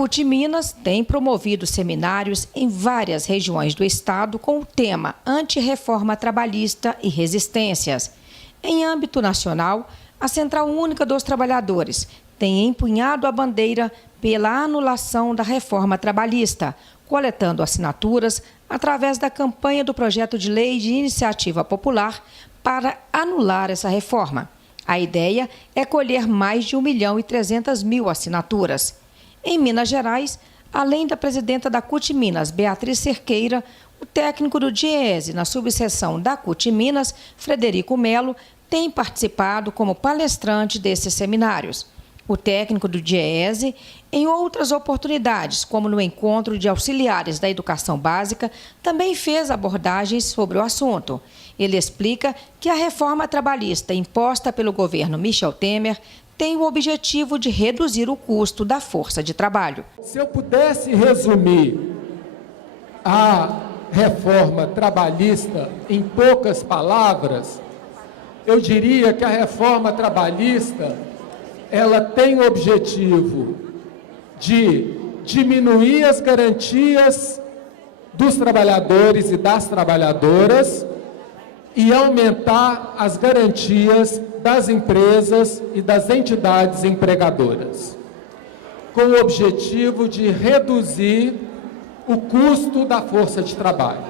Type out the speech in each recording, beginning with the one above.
CUT Minas tem promovido seminários em várias regiões do estado com o tema Antirreforma Trabalhista e Resistências. Em âmbito nacional, a Central Única dos Trabalhadores tem empunhado a bandeira pela anulação da reforma trabalhista, coletando assinaturas através da campanha do projeto de lei de iniciativa popular para anular essa reforma. A ideia é colher mais de 1.300.000 assinaturas. Em Minas Gerais, além da presidenta da CUT Minas, Beatriz Cerqueira, o técnico do DIEESE na subseção da CUT Minas, Frederico Melo, tem participado como palestrante desses seminários. O técnico do DIEESE, em outras oportunidades, como no encontro de auxiliares da educação básica, também fez abordagens sobre o assunto. Ele explica que a reforma trabalhista imposta pelo governo Michel Temer tem o objetivo de reduzir o custo da força de trabalho. Se eu pudesse resumir a reforma trabalhista em poucas palavras, eu diria que a reforma trabalhista ela tem o objetivo de diminuir as garantias dos trabalhadores e das trabalhadoras e aumentar as garantias das empresas e das entidades empregadoras, com o objetivo de reduzir o custo da força de trabalho.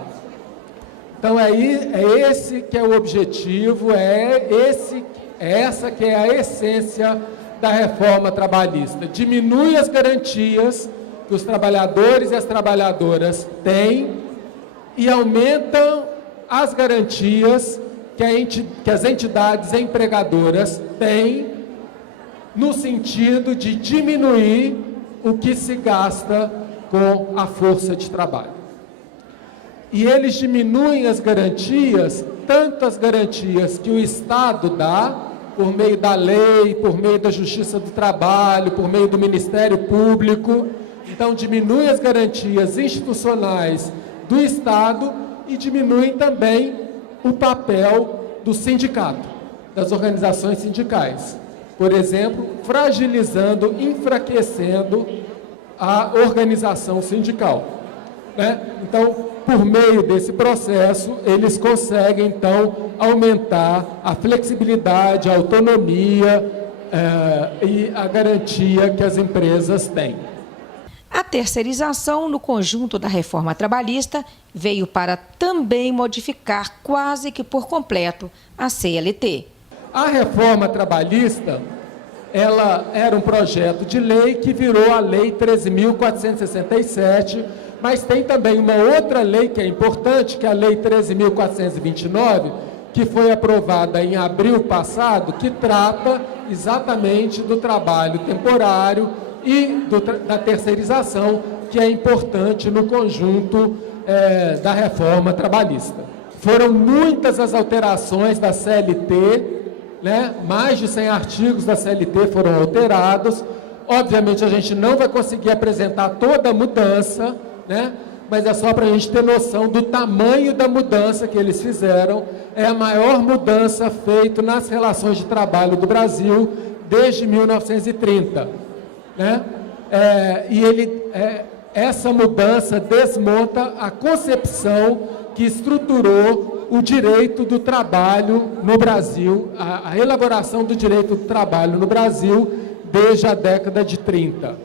Então, é esse que é o objetivo, essa que é a essência da reforma trabalhista. Diminui as garantias que os trabalhadores e as trabalhadoras têm e aumentam as garantias que as entidades empregadoras têm no sentido de diminuir o que se gasta com a força de trabalho. E eles diminuem as garantias, tanto as garantias que o Estado dá, por meio da lei, por meio da Justiça do Trabalho, por meio do Ministério Público. Então, diminuem as garantias institucionais do Estado e diminuem também o papel do sindicato, das organizações sindicais. Por exemplo, fragilizando, enfraquecendo a organização sindical, né? Então, por meio desse processo, eles conseguem, então, aumentar a flexibilidade, a autonomia e a garantia que as empresas têm. A terceirização no conjunto da reforma trabalhista veio para também modificar quase que por completo a CLT. A reforma trabalhista, ela era um projeto de lei que virou a Lei 13.467, mas tem também uma outra lei que é importante, que é a Lei 13.429, que foi aprovada em abril passado, que trata exatamente do trabalho temporário e da terceirização, que é importante no conjunto da reforma trabalhista. Foram muitas as alterações da CLT, né? Mais de 100 artigos da CLT foram alterados. Obviamente, a gente não vai conseguir apresentar toda a mudança, né? Mas é só para a gente ter noção do tamanho da mudança que eles fizeram. É a maior mudança feita nas relações de trabalho do Brasil desde 1930. Né? Essa mudança desmonta a concepção que estruturou o direito do trabalho no Brasil, a elaboração do direito do trabalho no Brasil desde a década de 30.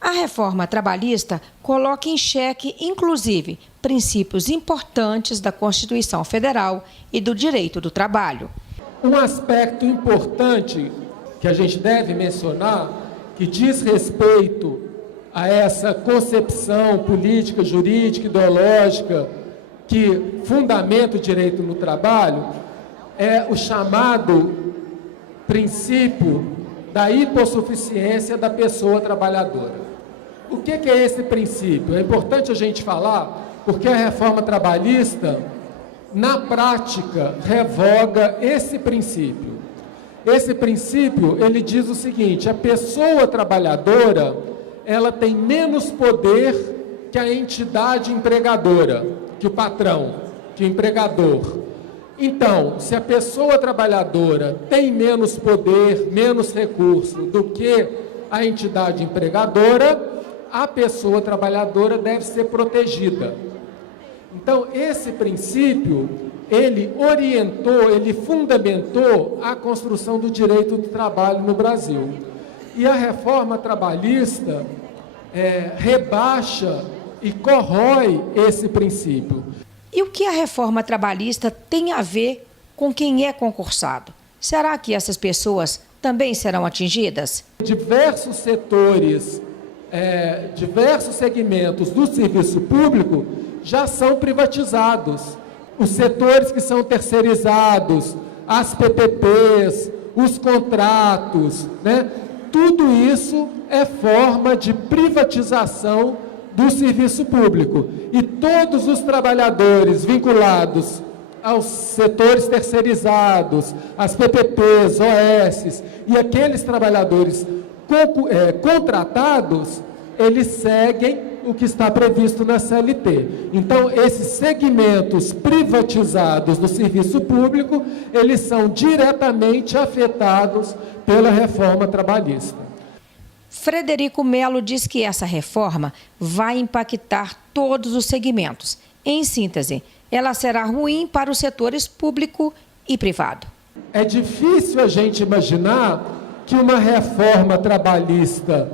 A reforma trabalhista coloca em xeque, inclusive, princípios importantes da Constituição Federal e do direito do trabalho. Um aspecto importante que a gente deve mencionar, que diz respeito a essa concepção política, jurídica, ideológica, que fundamenta o direito no trabalho, é o chamado princípio da hipossuficiência da pessoa trabalhadora. O que é esse princípio? É importante a gente falar, porque a reforma trabalhista, na prática, revoga esse princípio. Esse princípio, ele diz o seguinte: a pessoa trabalhadora, ela tem menos poder que a entidade empregadora, que o patrão, que o empregador. Então, se a pessoa trabalhadora tem menos poder, menos recurso do que a entidade empregadora, a pessoa trabalhadora deve ser protegida. Então, esse princípio, ele orientou, ele fundamentou a construção do direito do trabalho no Brasil. E a reforma trabalhista rebaixa e corrói esse princípio. E o que a reforma trabalhista tem a ver com quem é concursado? Será que essas pessoas também serão atingidas? Diversos setores, diversos segmentos do serviço público já são privatizados. Os setores que são terceirizados, as PPPs, os contratos, né? Tudo isso é forma de privatização do serviço público. E todos os trabalhadores vinculados aos setores terceirizados, as PPPs, OS, e aqueles trabalhadores contratados, eles seguem o que está previsto na CLT. Então, esses segmentos privatizados do serviço público, eles são diretamente afetados pela reforma trabalhista. Frederico Melo diz que essa reforma vai impactar todos os segmentos. Em síntese, ela será ruim para os setores público e privado. É difícil a gente imaginar que uma reforma trabalhista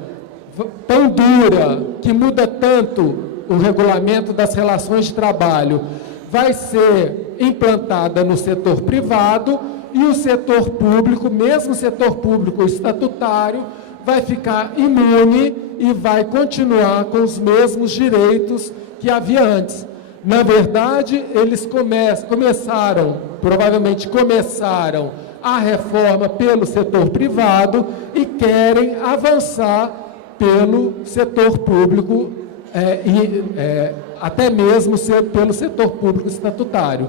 tão dura, que muda tanto o regulamento das relações de trabalho, vai ser implantada no setor privado e o setor público, mesmo o setor público estatutário, vai ficar imune e vai continuar com os mesmos direitos que havia antes. Na verdade, eles provavelmente começaram a reforma pelo setor privado e querem avançar pelo setor público até mesmo pelo setor público estatutário.